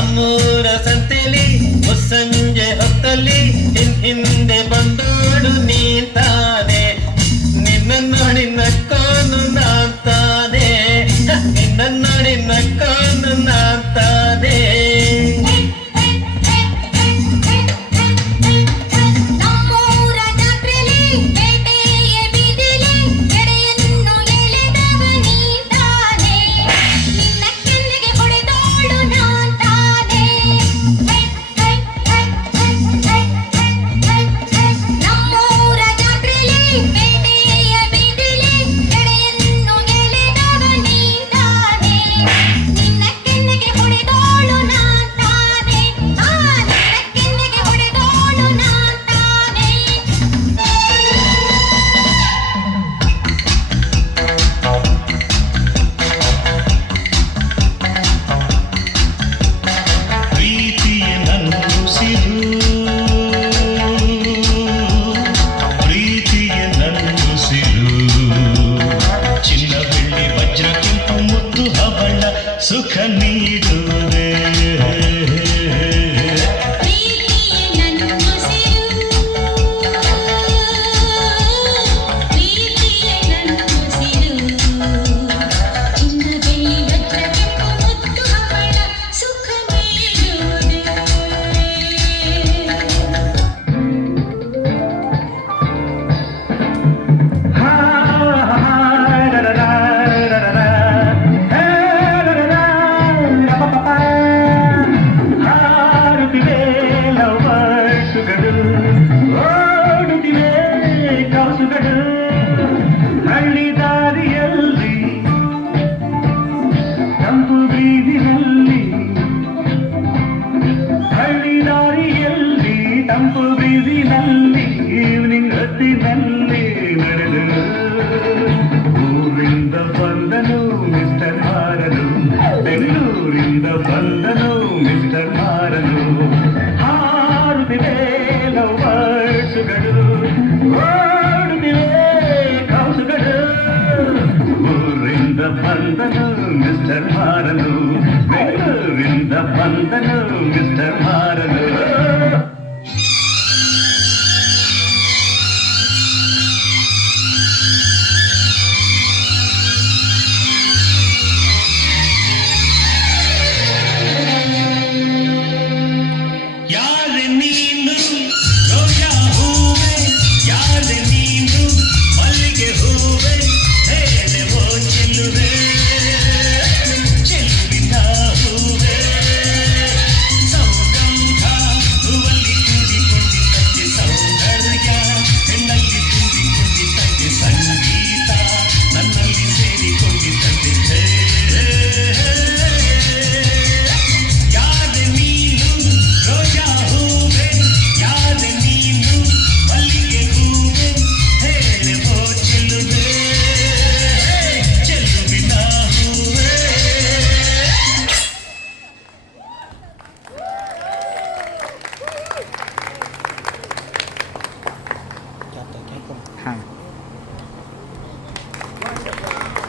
ನಮ್ಮೂರ ಸಂತೆಲಿ ಮುಸ್ಸಂಜೆ ಹೊತ್ತಲ್ಲಿ ಹಿಂದೆ ಬಂದೋಡು ನೀಂತಾನೆ ನಿನ್ನ ನೋಡಿ ನಕ್ಕೋನು ನಾಂತಾನೆ ನಿನ್ನ ನೋಡಿ ನಕ್ಕೋನು ನಾಂತಾನೆ ಸುಖ ನೀಡುವುದೇ ಹಳ್ಳಿ ದಾರಿಯಲ್ಲಿ ತಂಪು ಬೀದಿನಲ್ಲಿ ಹಳ್ಳಿ ದಾರಿಯಲ್ಲಿ ತಂಪು ಬೀದಿನಲ್ಲಿ ಈವ್ನಿಂಗ್ ಹೊತ್ತಿನಲ್ಲಿ ನಡೆದು ಊರಿಂದ ಬಂದನು ಮಿಸ್ಟರ್ ಮಾರನು ಬೆಂಗಳೂರಿಂದ ಬಂದನು ಮಿಸ್ಟರ್ ಮಾರನು ಹಾರುತ್ತಿವೆ ಲವ್ ಬರ್ಡ್ಸ್ಗಳು ಬಂದನು ಮಿಸ್ಟರ್ ಮಾರನು ಬೆಂಗಳೂರಿಂದ ಬಂದನು ಮಿಸ್ಟರ್ ಮಾರನು